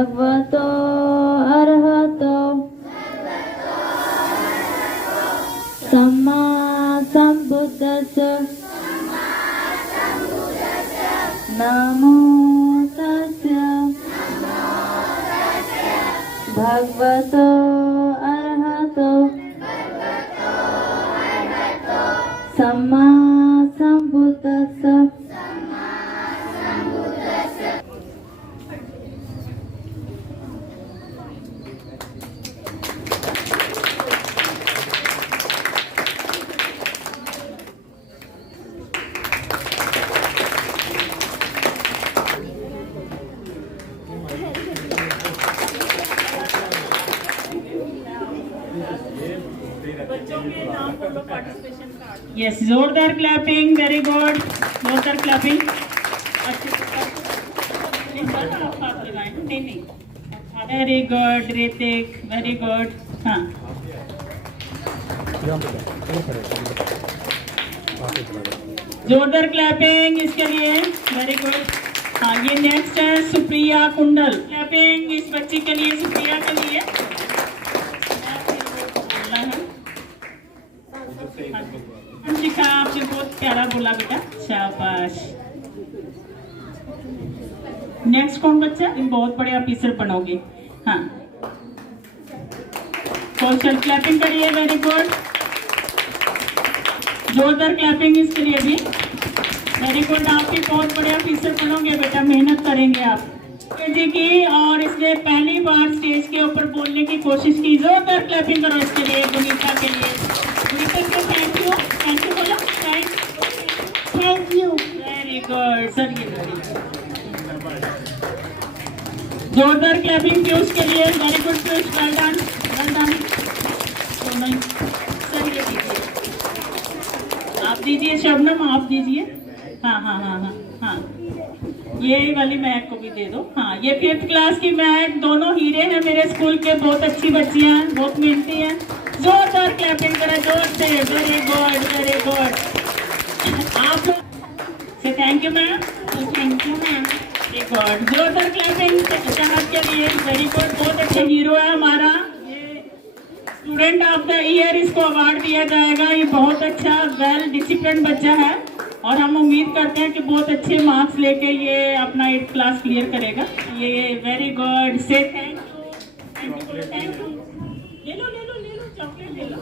भगवतो अरहतो सम्मा संबुद्धस्य नमो तस्य भगवतो अरहतो सम्मा संबुद्धस्य। यस, जोरदार क्लैपिंग, वेरी गुड, जोरदार क्लैपिंग। नहीं, very good Hrithik, very good. हाँ, जोरदार क्लैपिंग इसके लिए, वेरी गुड। हाँ, ये नेक्स्ट है सुप्रिया कुंडल। क्लैपिंग इस बच्ची के लिए, सुप्रिया के लिए। शिखा, आपने बहुत प्यारा बोला बेटा, शाबाश। नेक्स्ट कौन बच्चा? तुम बहुत बड़े ऑफिसर बनोगे। हाँ, कौशल, क्लैपिंग करिए, वेरी गुड, जोरदार क्लैपिंग इसके लिए भी, वेरी गुड। आप भी बहुत बड़े ऑफिसर बनोगे बेटा, मेहनत करेंगे आप जी की। और इसने पहली बार स्टेज के ऊपर बोलने की कोशिश की, जोरदार क्लैपिंग करो इसके लिए, गुनीता के लिए। गुनीता को थैंक यू, थैंक यू बोलो, thank you, very good sir. ये जोरदार क्लैपिंग पीयूष के लिए, very good Piyush, well done, well done. Sir ये दीजिए, आप दीजिए, शबनम आप दीजिए। हाँ हाँ हाँ हाँ हाँ, ये वाली महक को भी दे दो। हाँ, ये 5th क्लास की महक, दोनों हीरे हैं मेरे स्कूल के, बहुत अच्छी बच्चियां हैं, बहुत मेहनती हैं। जोरदार क्लैपिंग करें, जोर से, वेरी गुड, वेरी गुड। आप से thank you ma'am, thank you ma'am, very good. जोरदार क्लैपिंग चाहत के लिए, वेरी गुड, बहुत अच्छे हीरो है हमारा। ये स्टूडेंट ऑफ द ईयर इसको अवार्ड दिया जाएगा। ये बहुत अच्छा वेल डिसिप्लिन बच्चा है और हम उम्मीद करते हैं कि बहुत अच्छे मार्क्स लेके ये अपना 8th क्लास क्लियर करेगा। ये very good, say thank you, thank you, thank you. ले लो ले लो ले लो, चॉकलेट ले लो,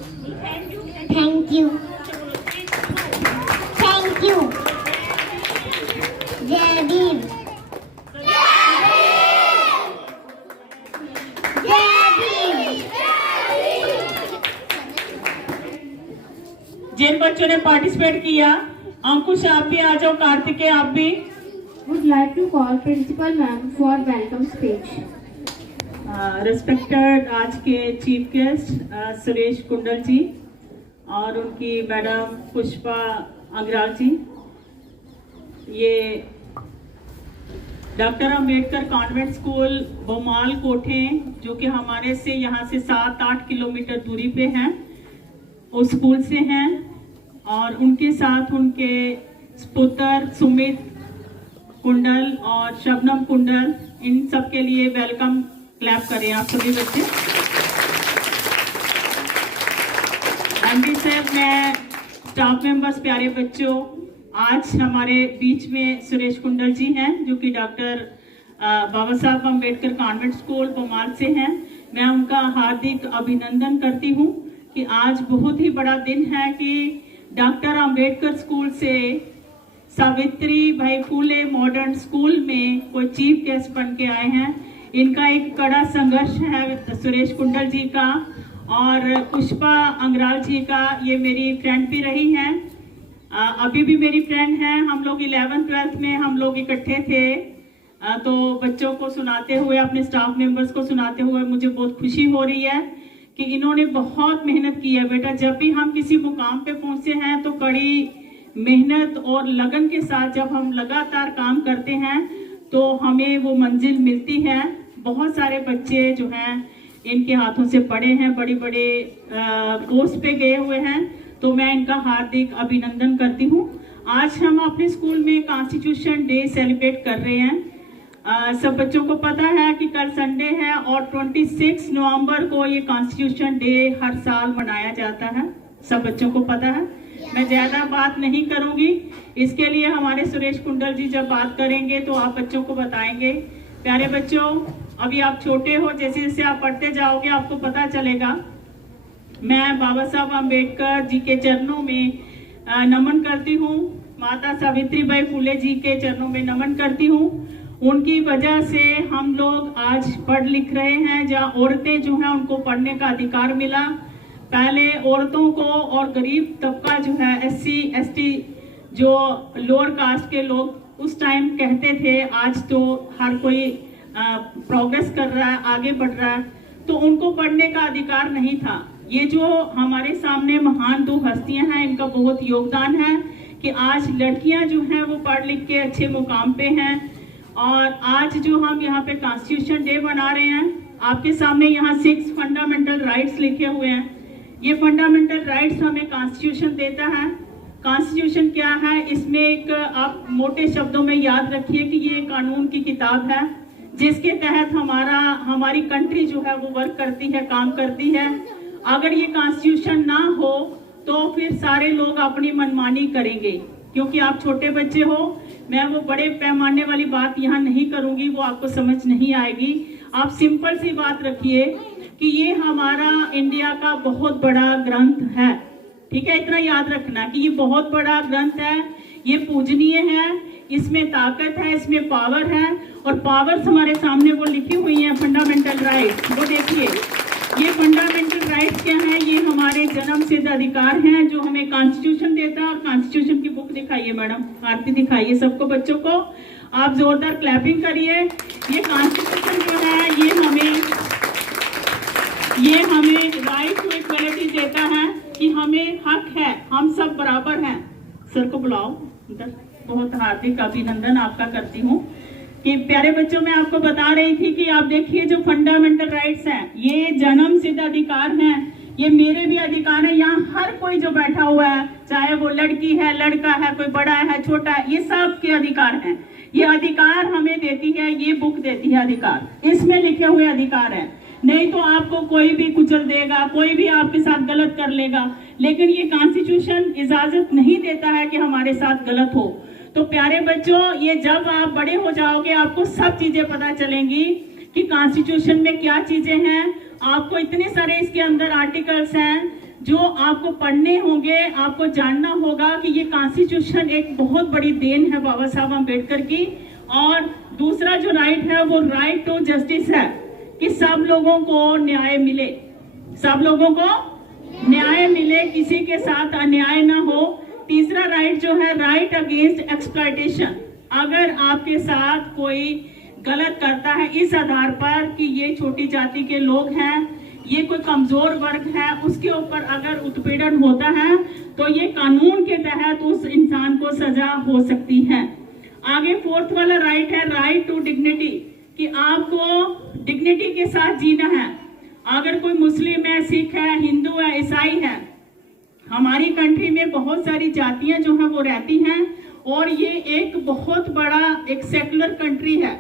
thank you, thank you, thank you. Jaideep, जिन बच्चों ने पार्टिसिपेट किया, अंकुश आप भी आ जाओ, कार्तिकेय आप भी। would like to call principal ma'am for welcome speech. Respected आज के चीफ गेस्ट सुरेश कुंडल जी और उनकी मैडम पुष्पा अंगराल जी। ये डॉक्टर अंबेडकर कॉन्वेंट स्कूल बोमाल कोठे, जो कि हमारे से यहाँ से 7-8 किलोमीटर दूरी पे हैं, उस स्कूल से हैं। और उनके साथ उनके पुत्र सुमित कुंडल और शबनम कुंडल, इन सब के लिए वेलकम क्लैप करें आप सभी बच्चे। एमडी साहब, मैं, स्टाफ मेंबर्स, प्यारे बच्चों, आज हमारे बीच में सुरेश कुंडल जी हैं जो कि डॉक्टर बाबा साहब अम्बेडकर कॉन्वेंट स्कूल बोमाल से हैं। मैं उनका हार्दिक अभिनंदन करती हूँ कि आज बहुत ही बड़ा दिन है कि डॉक्टर अंबेडकर स्कूल से सावित्री भाई फूले मॉडर्न स्कूल में कोई चीफ गेस्ट बन के आए हैं। इनका एक कड़ा संघर्ष है सुरेश कुंडल जी का और पुष्पा अंगराल जी का। ये मेरी फ्रेंड भी रही हैं, अभी भी मेरी फ्रेंड हैं। हम लोग 11th-12th में हम लोग इकट्ठे थे। तो बच्चों को सुनाते हुए, अपने स्टाफ मेंबर्स को सुनाते हुए मुझे बहुत खुशी हो रही है कि इन्होंने बहुत मेहनत की है बेटा। जब भी हम किसी मुकाम पे पहुंचे हैं तो कड़ी मेहनत और लगन के साथ जब हम लगातार काम करते हैं तो हमें वो मंजिल मिलती है। बहुत सारे बच्चे जो हैं इनके हाथों से पढ़े हैं, बड़ी बड़े पोस्ट पे गए हुए हैं, तो मैं इनका हार्दिक अभिनंदन करती हूँ। आज हम अपने स्कूल में कॉन्स्टिट्यूशन डे सेलिब्रेट कर रहे हैं। सब बच्चों को पता है कि कल संडे है और 26 नवंबर को ये कॉन्स्टिट्यूशन डे हर साल मनाया जाता है, सब बच्चों को पता है। मैं ज़्यादा बात नहीं करूंगी, इसके लिए हमारे सुरेश कुंडल जी जब बात करेंगे तो आप बच्चों को बताएंगे। प्यारे बच्चों, अभी आप छोटे हो, जैसे जैसे आप पढ़ते जाओगे आपको पता चलेगा। मैं बाबा साहब अम्बेडकर जी के चरणों में नमन करती हूँ, माता सावित्रीबाई फुले जी के चरणों में नमन करती हूँ। उनकी वजह से हम लोग आज पढ़ लिख रहे हैं, जहाँ औरतें जो हैं उनको पढ़ने का अधिकार मिला। पहले औरतों को और गरीब तबका जो है SC ST जो लोअर कास्ट के लोग उस टाइम कहते थे, आज तो हर कोई प्रोग्रेस कर रहा है, आगे बढ़ रहा है, तो उनको पढ़ने का अधिकार नहीं था। ये जो हमारे सामने महान दो हस्तियां हैं, इनका बहुत योगदान है कि आज लड़कियां जो हैं वो पढ़ लिख के अच्छे मुकाम पे हैं। और आज जो हम यहाँ पे कॉन्स्टिट्यूशन डे मना रहे हैं, आपके सामने यहाँ 6 फंडामेंटल राइट्स लिखे हुए हैं। ये फंडामेंटल राइट्स हमें कॉन्स्टिट्यूशन देता है। कॉन्स्टिट्यूशन क्या है, इसमें एक आप मोटे शब्दों में याद रखिए कि ये कानून की किताब है जिसके तहत हमारी कंट्री जो है वो वर्क करती है, काम करती है। अगर ये कॉन्स्टिट्यूशन ना हो तो फिर सारे लोग अपनी मनमानी करेंगे, क्योंकि आप छोटे बच्चे हो। मैं वो बड़े पैमाने वाली बात यहाँ नहीं करूंगी, वो आपको समझ नहीं आएगी। आप सिंपल सी बात रखिए कि ये हमारा इंडिया का बहुत बड़ा ग्रंथ है, ठीक है। इतना याद रखना कि ये बहुत बड़ा ग्रंथ है, ये पूजनीय है, इसमें ताकत है, इसमें पावर है। और पावर्स हमारे सामने वो लिखी हुई हैं, फंडामेंटल राइट्स। वो देखिए, ये फंडामेंटल राइट्स क्या हैं, ये हमारे जन्म सिद्ध अधिकार हैं जो हमें कॉन्स्टिट्यूशन देता है। और कॉन्स्टिट्यूशन की बुक दिखाइए मैडम, आरती दिखाइए सबको, बच्चों को आप जोरदार क्लैपिंग करिए। ये कॉन्स्टिट्यूशन जो है ये हमें राइट टू इक्वलिटी देता है कि हमें हक है, हम सब बराबर हैं। सर को बुलाओ इधर, बहुत हार्दिक अभिनंदन आपका करती हूँ। कि प्यारे बच्चों, मैं आपको बता रही थी कि आप देखिए जो फंडामेंटल राइट्स हैं, ये जन्म सिद्ध अधिकार हैं, ये मेरे भी अधिकार है। यहाँ हर कोई जो बैठा हुआ है, चाहे वो लड़की है, लड़का है, कोई बड़ा है, छोटा है, ये सब के अधिकार हैं। ये अधिकार हमें देती है, ये बुक देती है अधिकार, इसमें लिखे हुए अधिकार है। नहीं तो आपको कोई भी कुचल देगा, कोई भी आपके साथ गलत कर लेगा, लेकिन ये कॉन्स्टिट्यूशन इजाजत नहीं देता है कि हमारे साथ गलत हो। तो प्यारे बच्चों, ये जब आप बड़े हो जाओगे आपको सब चीजें पता चलेंगी कि कॉन्स्टिट्यूशन में क्या चीजें हैं। आपको इतने सारे इसके अंदर आर्टिकल्स हैं जो आपको पढ़ने होंगे, आपको जानना होगा कि ये कॉन्स्टिट्यूशन एक बहुत बड़ी देन है बाबा साहब अम्बेडकर की। और दूसरा जो राइट है वो राइट टू जस्टिस है कि सब लोगों को न्याय मिले, सब लोगों को न्याय मिले, किसी के साथ अन्याय ना हो। तीसरा राइट जो है राइट अगेंस्ट एक्सप्लॉयटेशन, अगर आपके साथ कोई गलत करता है इस आधार पर कि ये छोटी जाति के लोग हैं, ये कोई कमजोर वर्ग है, उसके ऊपर अगर उत्पीड़न होता है तो ये कानून के तहत उस इंसान को सजा हो सकती है। आगे फोर्थ वाला राइट है राइट टू डिग्निटी, कि आपको डिग्निटी के साथ जीना है। अगर कोई मुस्लिम है, सिख है, हिंदू है, ईसाई है, हमारी कंट्री में बहुत सारी जातियां जो हैं वो रहती हैं और ये एक बहुत बड़ा एक सेकुलर कंट्री है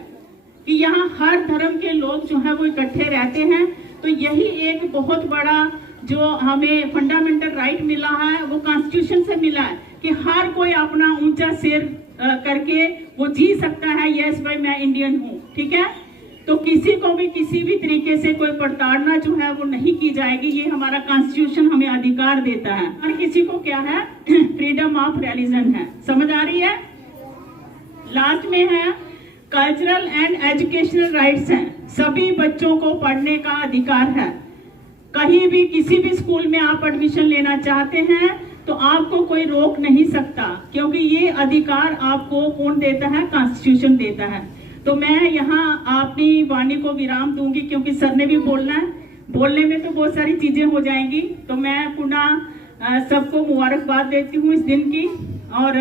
कि यहाँ हर धर्म के लोग जो हैं वो इकट्ठे रहते हैं। तो यही एक बहुत बड़ा जो हमें फंडामेंटल राइट मिला है वो कॉन्स्टिट्यूशन से मिला है कि हर कोई अपना ऊंचा सिर करके वो जी सकता है, यस भाई मैं इंडियन हूँ, ठीक है। तो किसी को भी किसी भी तरीके से कोई प्रताड़ना जो है वो नहीं की जाएगी, ये हमारा कॉन्स्टिट्यूशन हमें अधिकार देता है। हर किसी को क्या है, फ्रीडम ऑफ रिलीजन है, समझ आ रही है। लास्ट में है कल्चरल एंड एजुकेशनल राइट्स हैं, सभी बच्चों को पढ़ने का अधिकार है। कहीं भी किसी भी स्कूल में आप एडमिशन लेना चाहते हैं तो आपको कोई रोक नहीं सकता, क्योंकि ये अधिकार आपको कौन देता है, कॉन्स्टिट्यूशन देता है। तो मैं यहाँ अपनी वाणी को विराम दूंगी क्योंकि सर ने भी बोलना है, बोलने में तो बहुत सारी चीजें हो जाएंगी। तो मैं पुनः सबको मुबारकबाद देती हूँ इस दिन की, और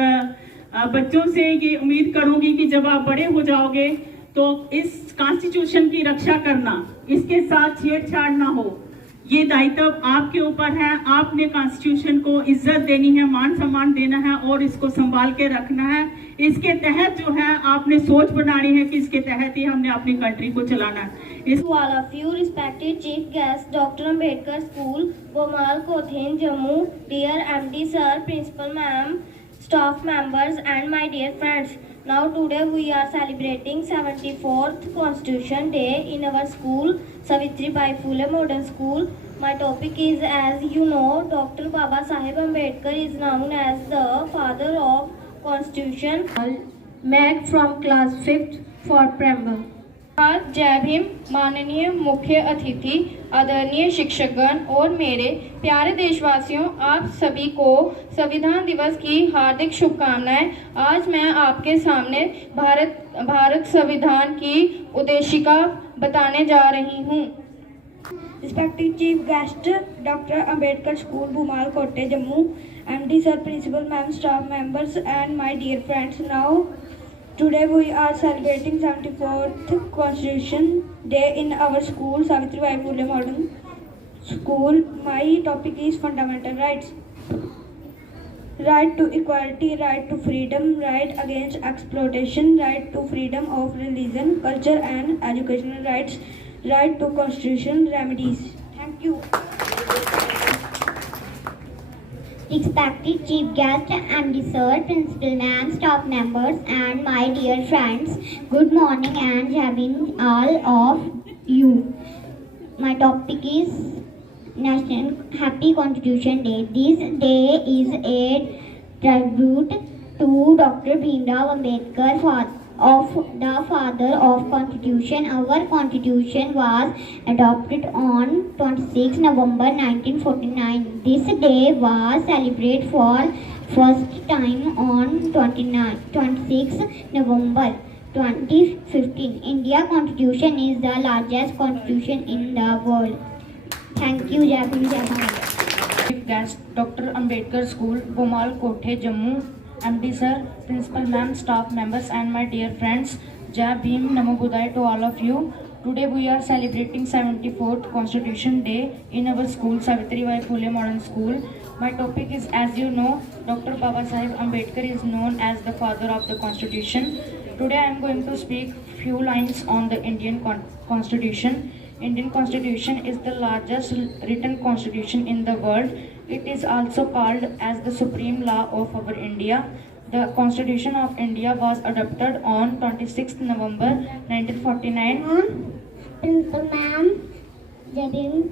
बच्चों से ये उम्मीद करूंगी कि जब आप बड़े हो जाओगे तो इस कॉन्स्टिट्यूशन की रक्षा करना, इसके साथ छेड़छाड़ ना हो, ये दायित्व आपके ऊपर है। आपने कॉन्स्टिट्यूशन को इज्जत देनी है, मान सम्मान देना है और इसको संभाल के रखना है। इसके तहत जो है आपने सोच बनानी है कि इसके तहत ही हमने अपनी कंट्री को चलाना है। To all of you, respected chief guest, Dr. Ambedkar School, Bomal Kothen, Jammu, dear MD sir, principal ma'am, staff members and my dear friends. Now today we are celebrating 74th Constitution Day in our school, Savitribai Phule Modern School. My topic is, as you know, Dr. Baba Saheb Ambedkar is known as the father of Constitution. Meg from class 5th for preamble. आज जय भीम। माननीय मुख्य अतिथि, आदरणीय शिक्षकगण और मेरे प्यारे देशवासियों, आप सभी को संविधान दिवस की हार्दिक शुभकामनाएं। आज मैं आपके सामने भारत संविधान की उद्देशिका बताने जा रही हूँ। Respected Chief Guest, Dr. Ambedkar School, Bhumal Kote, Jammu, MD Sir, Principal Ma'am, staff members and my dear friends. Now, today we are celebrating 74th Constitution Day in our school, Savitribai Phule Modern School. My topic is fundamental rights. Right to equality, right to freedom, right against exploitation, right to freedom of religion, culture and educational rights, right to constitutional remedies. Thank you. Respected Chief Guest, MD Sir, Principal Ma'am, staff members and my dear friends, good morning and having all of you. My topic is National Happy Constitution Day. This day is a tribute to Dr. Bhimrao Ambedkar, the father of Constitution. Our Constitution was adopted on 26 November 1949. This day was celebrated for first time on 26 November 2015. India Constitution is the largest constitution in the world. Thank you. Jai Bhim, Jai Bharat. Chief Guest, Dr. Ambedkar School, Bomal Kothe, Jammu, MD Sir, Principal Ma'am, staff members and my dear friends, Jai Bhim, Namo Buddhaya to all of you. Today we are celebrating 74th Constitution Day in our school, Savitribai Phule Modern School. My topic is, as you know, Dr. Baba Saheb Ambedkar is known as the father of the Constitution. Today I am going to speak few lines on the Indian Constitution. Indian Constitution is the largest written constitution in the world. It is also called as the supreme law of our India. The Constitution of India was adopted on 26th November 1949. Principal Ma'am, Jai Bhim,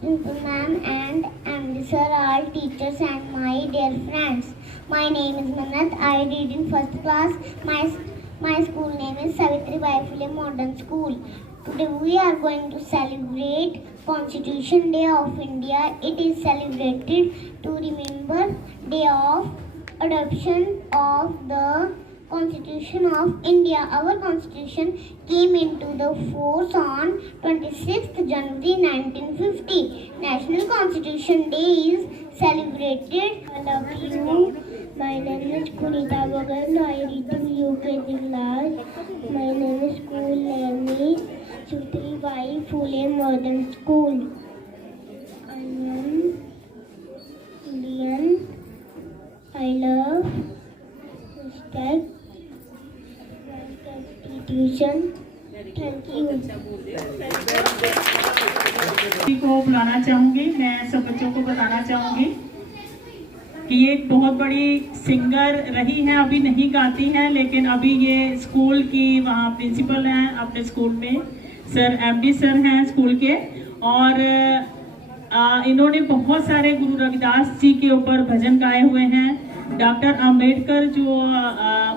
Principal Ma'am and MD Sir, all teachers and my dear friends. My name is Manat. I read in first class. My school name is Savitribai Phule Modern School. Today we are going to celebrate Constitution Day of India. It is celebrated to remember Day of adoption of the Constitution of India. Our Constitution came into the force on 26th January 1950. National Constitution Day is celebrated. I love you. My name is Kunita Bagan. I read in UKG class. My name is school name is Savitribai Phule Modern School. I am Indian. I love respect Constitution. Thank you. को बुलाना चाहूंगी। मैं सब बच्चों को बताना चाहूंगी कि ये एक बहुत बड़ी सिंगर रही हैं। अभी नहीं गाती हैं, लेकिन अभी ये स्कूल की वहाँ प्रिंसिपल हैं अपने स्कूल में। सर एमडी सर हैं स्कूल के, और इन्होंने बहुत सारे गुरु रविदास जी के ऊपर भजन गाए हुए हैं। डॉक्टर अंबेडकर जो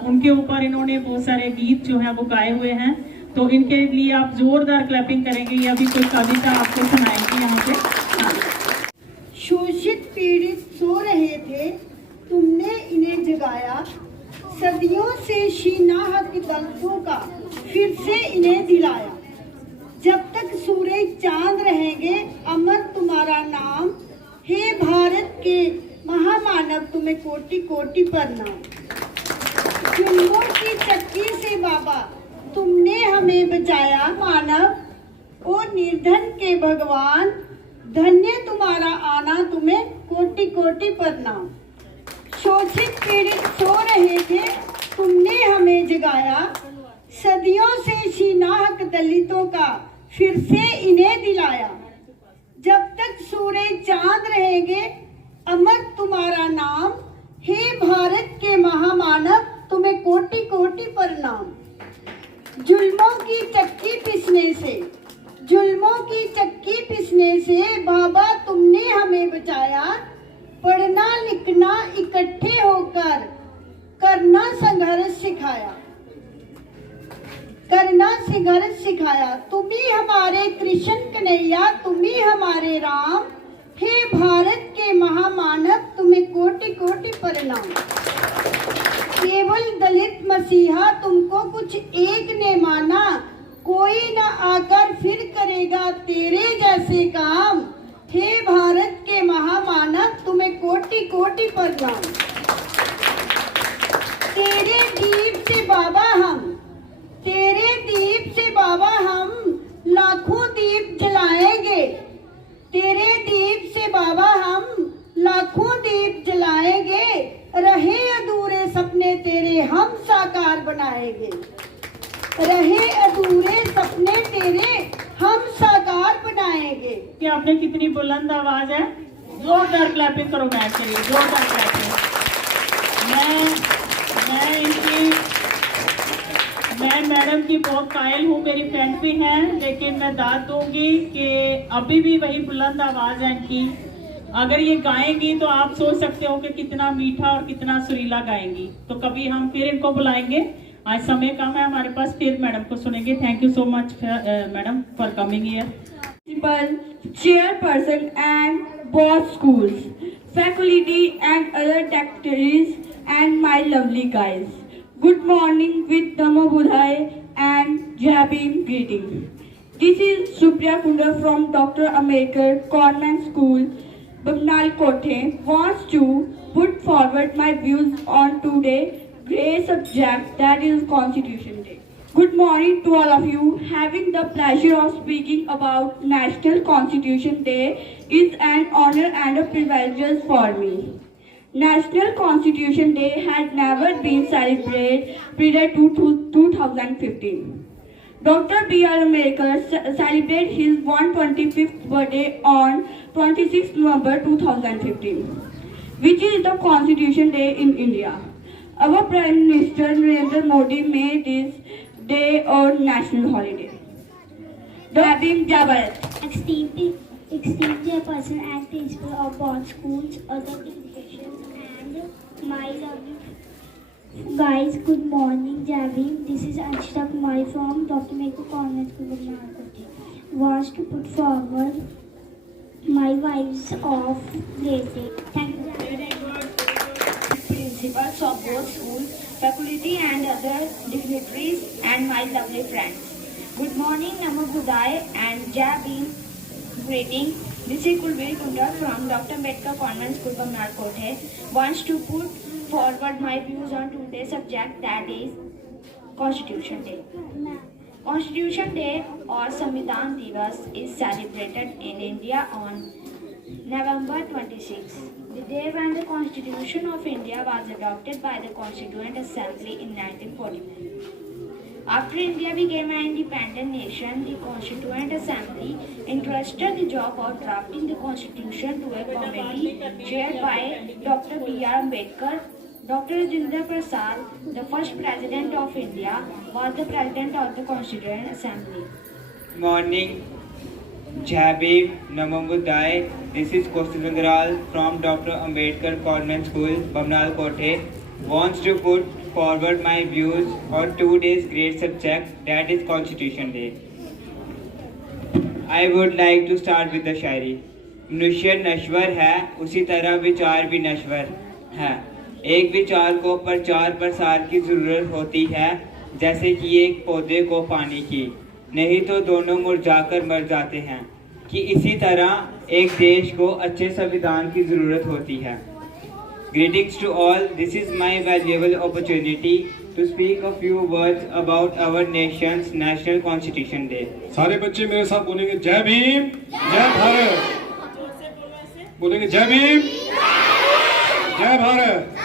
उनके ऊपर इन्होंने बहुत सारे गीत जो हैं वो गाए हुए हैं। तो इनके लिए आप जोरदार क्लैपिंग करेंगे। ये अभी कोई कविता आपको सुनाएंगे यहाँ पे। शोषित पीड़ित सो रहे थे, तुमने इन्हें जगाया। सदियों से शीनाहत दर्दों का फिर से इन्हें दिलाया। जब तक सूरज चांद रहेंगे अमर तुम्हारा नाम। हे भारत के महामानव, तुम्हें कोटि कोटि प्रणाम। जुल्मों की चक्की से बाबा तुमने हमें बचाया। मानव और निर्धन के भगवान, धन्य तुम्हारा आना, तुम्हें कोटि कोटि प्रणाम। शोषित पीड़ित सो रहे थे, तुमने हमें जगाया। सदियों से छीना हक दलितों का, फिर से इन्हें दिलाया। जब तक सूरज चांद रहेंगे, अमर तुम्हारा नाम। हे भारत के महामानव, तुम्हें कोटि कोटि प्रणाम। जुल्मों की चक्की पिसने से, जुल्मों की चक्की पिसने से बाबा तुमने हमें बचाया। पढ़ना लिखना इकट्ठे होकर करना संघर्ष सिखाया, करना संघर्ष सिखाया। तुम ही हमारे कृष्ण कन्हैया, तुम ही हमारे राम। हे भारत के महामानव, तुम्हें कोटि कोटि प्रणाम। केवल दलित मसीहा तुमको कुछ एक ने माना, कोई न आकर फिर करेगा तेरे जैसे काम। हे भारत के महामानव, तुम्हें कोटि कोटि प्रणाम। तेरे दीप से बाबा हम, तेरे दीप से बाबा हम लाखों दीप जलाएंगे। तेरे दीप से बाबा हम लाखों दीप जलाएंगे। रहे अधूरे सपने तेरे हम साकार बनाएंगे। रहे अधूरे सपने तेरे हम साकार बनाएंगे। कि आपने कितनी बुलंद आवाज है, जोरदार क्लैपिंग करो मैम के लिए, जोरदार क्लैपिंग। मैं मैडम की बहुत कायल हूँ, मेरी फ्रेंड भी हैं, लेकिन मैं दाद दूंगी कि अभी भी वही बुलंद आवाज है इनकी। अगर ये गाएंगी तो आप सोच सकते हो कि कितना मीठा और कितना सुरीला गाएंगी। तो कभी हम फिर इनको बुलाएंगे। आज समय कम है हमारे पास, फिर मैडम को सुनेंगे। Thank you so much madam for coming here. Principal, chairperson and both schools, faculty and other dignitaries and my lovely guys. Good morning with Namo Buddhaya and Jai Bhim greeting. This is Supriya Kundal from Dr. Ambedkar Convent School, Bamnal Kothe, wants to put forward my views on today's great subject, that is Constitution Day. Good morning to all of you. Having the pleasure of speaking about National Constitution Day is an honor and a privilege for me. National Constitution Day had never been celebrated prior to 2015. Dr. B.R. Ambedkar celebrated his 125th birthday on 26 November 2015, which is the Constitution Day in India. Our Prime Minister Narendra Modi made this day a national holiday. Jabim Jabarat. Esteemed chairperson and principal of both schools, other delegations, and my lovely guys, good morning, Javi. This is Anshita Kumari from Dr. Ambedkar Convent School of Narkoti. Wants to put forward my vibes of great day. Thank you, Javi. Principals of both schools, faculty and other dignitaries, and my lovely friends. Good morning, Namo Buddhaya and Jai Bhim greeting. This is Kulveer Kundal from Dr. Ambedkar Convent School, Bamnal Kothe. Wants to put forward my views on today's subject, that is Constitution Day. Constitution Day or Samvidhan Divas is celebrated in India on November 26. The day when the Constitution of India was adopted by the Constituent Assembly in 1949. After India became an independent nation, the Constituent Assembly entrusted the job of drafting the Constitution to a committee chaired by Dr. B.R. Ambedkar. Dr. Rajendra Prasad, the first President of India, was the President of the Constituent Assembly. Morning, Jai Bhim, Namo Buddhaya. This is Kaustav Agrawal from Dr. Ambedkar Convent School, Bamnal Kothe. Wants to put forward my views on today's great subject, that is Constitution Day. I would like to start with the शायरी। मनुष्य नश्वर है, उसी तरह विचार भी नश्वर है। एक विचार को प्रचार प्रसार की जरूरत होती है, जैसे कि एक पौधे को पानी की, नहीं तो दोनों मुरझाकर मर जाते हैं। कि इसी तरह एक देश को अच्छे संविधान की जरूरत होती है। Greetings to all. This is my valuable opportunity to speak a few words about our nation's National Constitution Day. सारे बच्चे मेरे साथ बोलेंगे जय भीम, जय भारत। बोलेंगे जय भीम, जय भारत।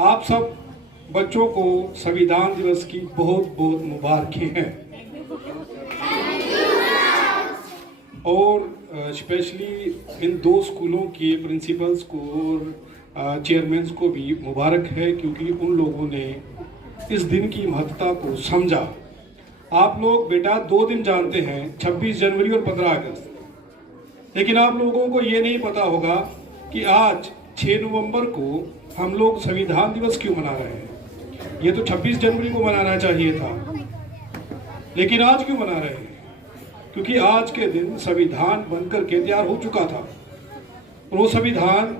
आप सब बच्चों को संविधान दिवस की बहुत बहुत मुबारकें हैं और स्पेशली इन 2 स्कूलों के प्रिंसिपल्स को और चेयरमैन को भी मुबारक है, क्योंकि उन लोगों ने इस दिन की महत्ता को समझा। आप लोग बेटा 2 दिन जानते हैं, 26 जनवरी और 15 अगस्त, लेकिन आप लोगों को ये नहीं पता होगा कि आज 6 नवंबर को हम लोग संविधान दिवस क्यों मना रहे हैं। ये तो 26 जनवरी को मनाना चाहिए था, लेकिन आज क्यों मना रहे हैं? क्योंकि आज के दिन संविधान बनकर के तैयार हो चुका था और वो संविधान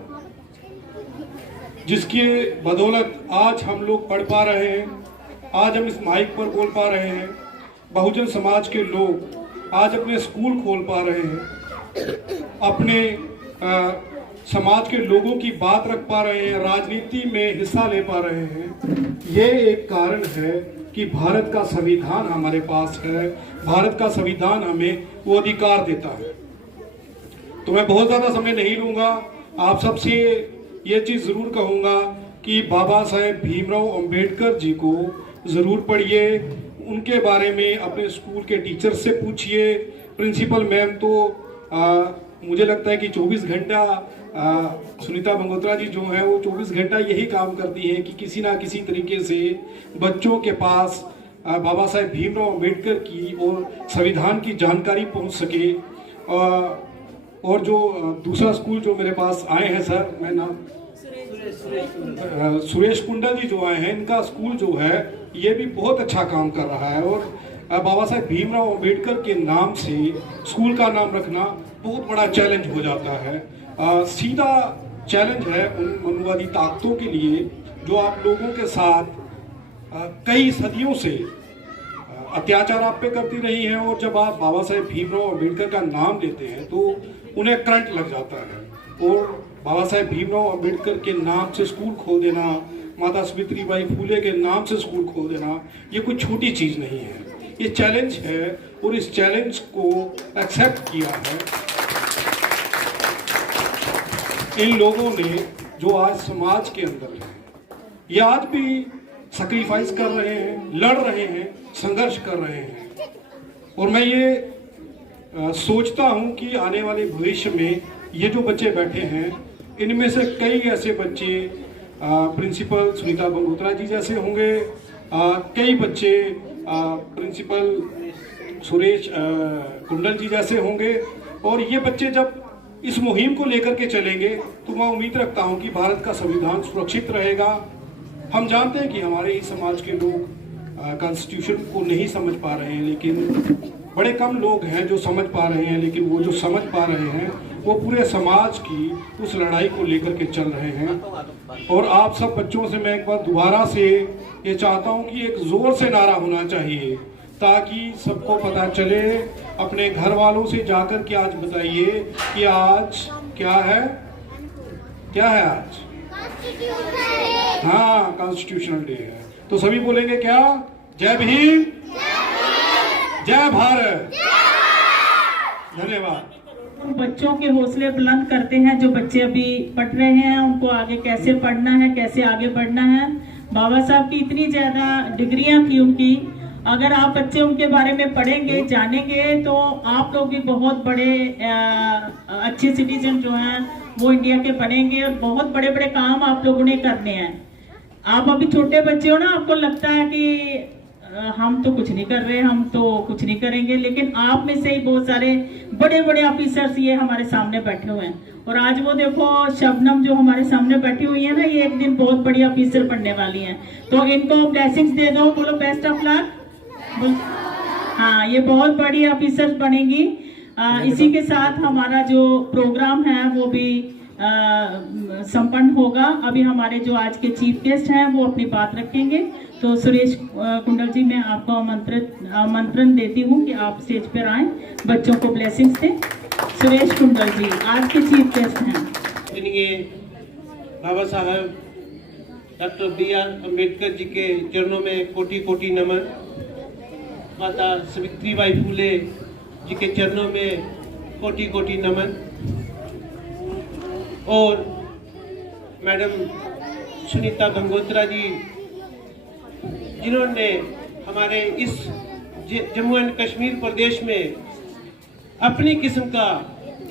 जिसके बदौलत आज हम लोग पढ़ पा रहे हैं, आज हम इस माइक पर बोल पा रहे हैं, बहुजन समाज के लोग आज अपने स्कूल खोल पा रहे हैं, अपने समाज के लोगों की बात रख पा रहे हैं, राजनीति में हिस्सा ले पा रहे हैं। ये एक कारण है कि भारत का संविधान हमारे पास है, भारत का संविधान हमें वो अधिकार देता है। तो मैं बहुत ज़्यादा समय नहीं लूँगा, आप सबसे ये चीज़ ज़रूर कहूँगा कि बाबा साहेब भीमराव अंबेडकर जी को ज़रूर पढ़िए, उनके बारे में अपने स्कूल के टीचर से पूछिए। प्रिंसिपल मैम तो मुझे लगता है कि 24 घंटा सुनीता बंगोत्रा जी जो हैं वो 24 घंटा यही काम करती हैं कि किसी ना किसी तरीके से बच्चों के पास बाबा साहेब भीमराव अंबेडकर की और संविधान की जानकारी पहुंच सके। और जो दूसरा स्कूल जो मेरे पास आए हैं सर, मैं नाम सुरेश कुंडल जी जो आए हैं, इनका स्कूल जो है ये भी बहुत अच्छा काम कर रहा है और बाबा साहेब भीमराव अंबेडकर के नाम से स्कूल का नाम रखना बहुत बड़ा चैलेंज हो जाता है। सीधा चैलेंज है उन मनुवादी ताकतों के लिए जो आप लोगों के साथ कई सदियों से अत्याचार आप पे करती रही हैं, और जब आप बाबा साहेब भीमराव अंबेडकर का नाम लेते हैं तो उन्हें करंट लग जाता है। और बाबा साहेब भीमराव अंबेडकर के नाम से स्कूल खोल देना, माता सावित्रीबाई फूले के नाम से स्कूल खोल देना, ये कोई छोटी चीज़ नहीं है, ये चैलेंज है। और इस चैलेंज को एक्सेप्ट किया है इन लोगों ने जो आज समाज के अंदर है, ये आज भी सैक्रिफाइस कर रहे हैं, लड़ रहे हैं, संघर्ष कर रहे हैं। और मैं ये सोचता हूं कि आने वाले भविष्य में ये जो बच्चे बैठे हैं, इनमें से कई ऐसे बच्चे प्रिंसिपल सुनीता बंगोत्रा जी जैसे होंगे, कई बच्चे प्रिंसिपल सुरेश कुंडल जी जैसे होंगे। और ये बच्चे जब इस मुहिम को लेकर के चलेंगे तो मैं उम्मीद रखता हूं कि भारत का संविधान सुरक्षित रहेगा। हम जानते हैं कि हमारे ही समाज के लोग कॉन्स्टिट्यूशन को नहीं समझ पा रहे हैं, लेकिन बड़े कम लोग हैं जो समझ पा रहे हैं, लेकिन वो जो समझ पा रहे हैं वो पूरे समाज की उस लड़ाई को लेकर के चल रहे हैं। और आप सब बच्चों से मैं एक बार दोबारा से ये चाहता हूँ कि एक जोर से नारा होना चाहिए ताकि सबको पता चले। अपने घर वालों से जाकर के आज बताइए कि आज क्या है, क्या है आज? हाँ, कॉन्स्टिट्यूशनल डे है। तो सभी बोलेंगे क्या? जय भीम, जय भारत। धन्यवाद। बच्चों के हौसले बुलंद करते हैं। जो बच्चे अभी पढ़ रहे हैं उनको आगे कैसे पढ़ना है, कैसे आगे बढ़ना है। बाबा साहब की इतनी ज्यादा डिग्रियां थी उनकी, अगर आप बच्चे उनके बारे में पढ़ेंगे, जानेंगे तो आप लोग भी बहुत बड़े अच्छे सिटीजन जो हैं वो इंडिया के बनेंगे और बहुत बड़े बड़े काम आप लोगों ने करने हैं। आप अभी छोटे बच्चे हो ना, आपको लगता है कि हम तो कुछ नहीं कर रहे, हम तो कुछ नहीं करेंगे, लेकिन आप में से ही बहुत सारे बड़े बड़े ऑफिसर्स ये हमारे सामने बैठे हुए हैं। और आज वो देखो शबनम जो हमारे सामने बैठी हुई है ना, ये एक दिन बहुत बड़ी ऑफिसर बनने वाली हैं। तो इनको ब्लेसिंग्स दे दो, बोलो बेस्ट ऑफ लक। हाँ, ये बहुत बड़ी ऑफिसर्स बनेंगी। इसी के साथ हमारा जो प्रोग्राम है वो भी संपन्न होगा। अभी हमारे जो आज के चीफ गेस्ट हैं वो अपनी बात रखेंगे। तो सुरेश कुंडल जी, मैं आपको आमंत्रण देती हूँ कि आप स्टेज पर आएं, बच्चों को ब्लेसिंग्स दें। सुरेश कुंडल जी आज के चीफ गेस्ट हैं। बाबा साहब डॉक्टर B.R. अम्बेडकर जी के चरणों में कोटि कोटि नमन। माता सावित्रीबाई फूले जी के चरणों में कोटि कोटि नमन। और मैडम सुनीता गंगोत्रा जी, जिन्होंने हमारे इस जम्मू एंड कश्मीर प्रदेश में अपनी किस्म का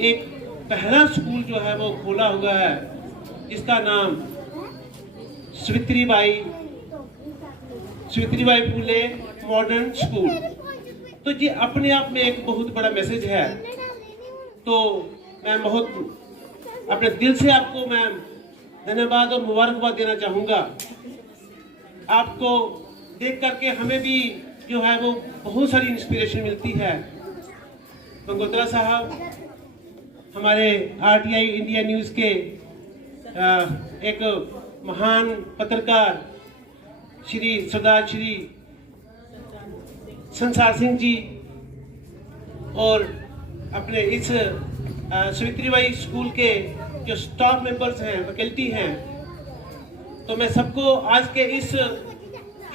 एक पहला स्कूल जो है वो खोला हुआ है, जिसका नाम सावित्रीबाई फुले मॉडर्न स्कूल। तो ये अपने आप में एक बहुत बड़ा मैसेज है। तो मैं बहुत अपने दिल से आपको मैं धन्यवाद और मुबारकबाद देना चाहूँगा। आपको देख करके हमें भी जो है वो बहुत सारी इंस्पिरेशन मिलती है। गंगोत्रा साहब हमारे RTI इंडिया न्यूज़ के एक महान पत्रकार सरदार श्री संसार सिंह जी, और अपने इस सावित्रीबाई स्कूल के जो स्टाफ मेंबर्स हैं, फैकल्टी हैं, तो मैं सबको आज के इस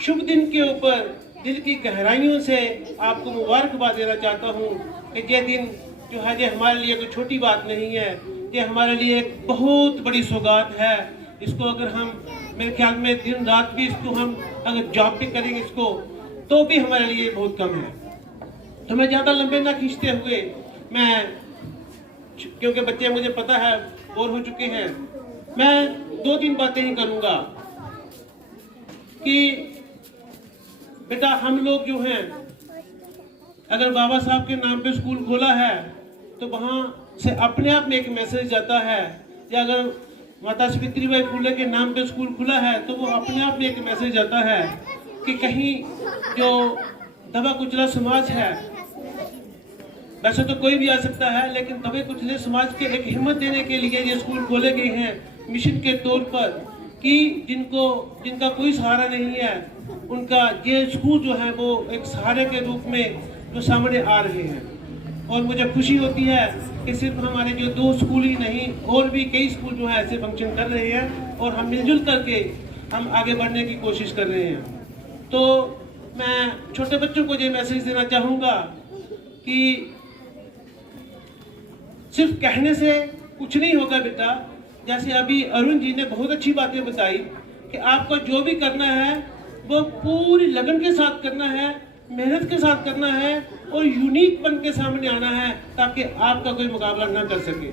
शुभ दिन के ऊपर दिल की गहराइयों से आपको मुबारकबाद देना चाहता हूँ कि ये दिन जो है ये हमारे लिए कोई छोटी बात नहीं है, ये हमारे लिए एक बहुत बड़ी सौगात है। इसको अगर हम, मेरे ख्याल में दिन रात भी इसको हम अगर जॉब भी करेंगे इसको, तो भी हमारे लिए बहुत कम है। तो मैं ज़्यादा लंबे ना खींचते हुए, मैं क्योंकि बच्चे मुझे पता है बोर हो चुके हैं, मैं 2-3 बातें ही करूँगा कि बेटा हम लोग जो हैं, अगर बाबा साहब के नाम पे स्कूल खोला है तो वहाँ से अपने आप में एक मैसेज जाता है, या अगर माता सावित्रीबाई फुले के नाम पे स्कूल खुला है तो वो अपने आप में एक मैसेज आता है कि कहीं जो दबा कुचला समाज है, वैसे तो कोई भी आ सकता है, लेकिन दबे कुचले समाज के एक हिम्मत देने के लिए ये स्कूल खोले गए हैं मिशन के तौर पर, कि जिनका कोई सहारा नहीं है, उनका ये स्कूल जो है वो एक सहारे के रूप में जो सामने आ रहे हैं। और मुझे खुशी होती है कि सिर्फ हमारे जो 2 स्कूल ही नहीं, और भी कई स्कूल जो है ऐसे फंक्शन कर रहे हैं, और हम मिलजुल करके हम आगे बढ़ने की कोशिश कर रहे हैं। तो मैं छोटे बच्चों को ये मैसेज देना चाहूँगा कि सिर्फ कहने से कुछ नहीं होगा बेटा। जैसे अभी अरुण जी ने बहुत अच्छी बातें बताई कि आपको जो भी करना है वो पूरी लगन के साथ करना है, मेहनत के साथ करना है, और यूनिक बन के सामने आना है, ताकि आपका कोई मुकाबला ना कर सके।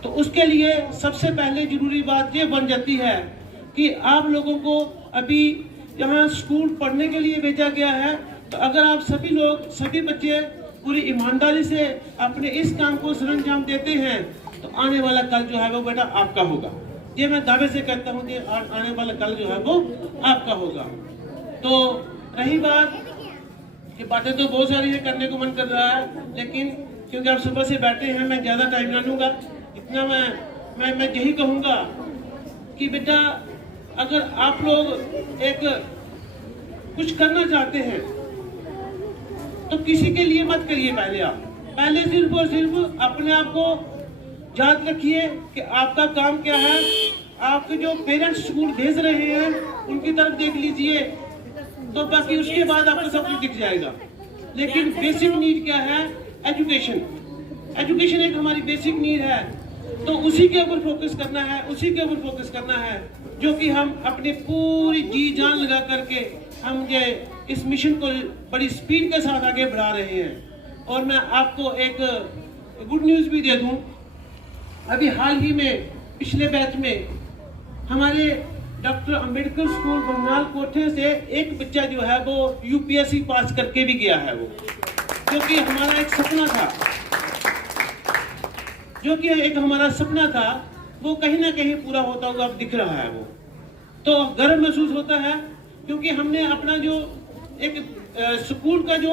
तो उसके लिए सबसे पहले जरूरी बात ये बन जाती है कि आप लोगों को अभी यहाँ स्कूल पढ़ने के लिए भेजा गया है, तो अगर आप सभी बच्चे पूरी ईमानदारी से अपने इस काम को सरंजाम देते हैं, तो आने वाला कल जो है वो बेटा आपका होगा। ये मैं दावे से कहता हूँ कि आने वाला कल जो है वो आपका होगा। तो रही बात कि बातें तो बहुत सारी है, करने को मन कर रहा है, लेकिन क्योंकि आप सुबह से बैठे हैं, मैं ज़्यादा टाइम ना लूँगा। इतना मैं यही कहूँगा कि बेटा अगर आप लोग एक कुछ करना चाहते हैं तो किसी के लिए मत करिए। पहले सिर्फ और सिर्फ अपने आप को याद रखिए कि आपका काम क्या है। आपके जो पेरेंट्स स्कूल भेज रहे हैं उनकी तरफ देख लीजिए, तो बाकी उसके बाद आपको सब कुछ दिख जाएगा। लेकिन बेसिक नीड क्या है? एजुकेशन एक हमारी बेसिक नीड है, तो उसी के ऊपर फोकस करना है, जो कि हम अपनी पूरी जी जान लगा करके हम ये इस मिशन को बड़ी स्पीड के साथ आगे बढ़ा रहे हैं। और मैं आपको एक गुड न्यूज़ भी दे दूं, अभी हाल ही में पिछले बैच में हमारे डॉक्टर अंबेडकर स्कूल बंगाल कोठे से एक बच्चा जो है वो UPSC पास करके भी गया है, वो क्योंकि हमारा एक सपना था, वो कहीं ना कहीं पूरा होता हुआ अब दिख रहा है। वो तो गर्व महसूस होता है, क्योंकि हमने अपना जो एक स्कूल का जो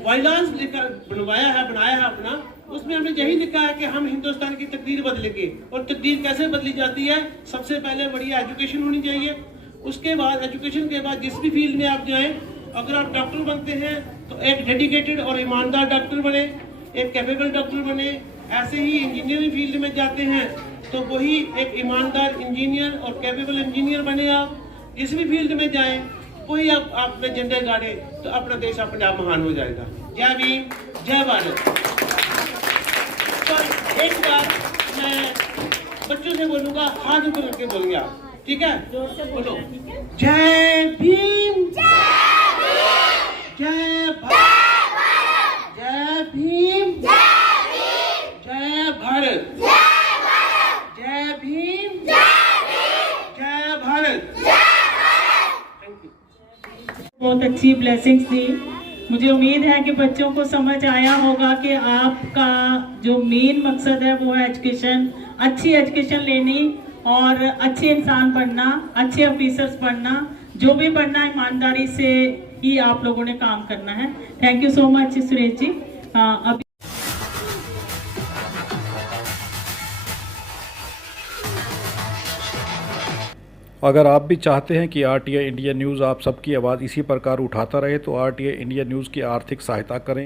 वाइलांस बनाया है अपना, उसमें हमने यही लिखा है कि हम हिंदुस्तान की तकदीर बदलेंगे। और तकदीर कैसे बदली जाती है? सबसे पहले बढ़िया एजुकेशन होनी चाहिए। उसके बाद एजुकेशन के बाद जिस भी फील्ड में आप जाएं, अगर आप डॉक्टर बनते हैं तो एक डेडिकेटेड और ईमानदार डॉक्टर बने, एक कैपेबल डॉक्टर बने। ऐसे ही इंजीनियरिंग फील्ड में जाते हैं तो वही एक ईमानदार इंजीनियर और कैपेबल इंजीनियर बने। आप जिस भी फील्ड में जाएं वही आप अपने झंडे गाड़े, तो अपना देश अपने आप महान हो जाएगा। जय भीम, जय भारत। पर एक बार मैं बच्चों से बोलूंगा, हाथ ऊपर करके बोलेंगे आप, ठीक है? जोर से बोलो। जय भीम, जय भारत, जय भीम, जय भारत, जय भीम, जय भारत। बहुत अच्छी ब्लेसिंग्स दी। मुझे उम्मीद है कि बच्चों को समझ आया होगा कि आपका जो मेन मकसद है वो है एजुकेशन, अच्छी एजुकेशन लेनी और अच्छे इंसान बनना, अच्छे ऑफिसर्स बनना। जो भी बनना है ईमानदारी से ही आप लोगों ने काम करना है। Thank you so much Suresh ji. अभी अगर आप भी चाहते हैं कि RTI इंडिया न्यूज़ आप सबकी आवाज़ इसी प्रकार उठाता रहे तो RTI इंडिया न्यूज़ की आर्थिक सहायता करें।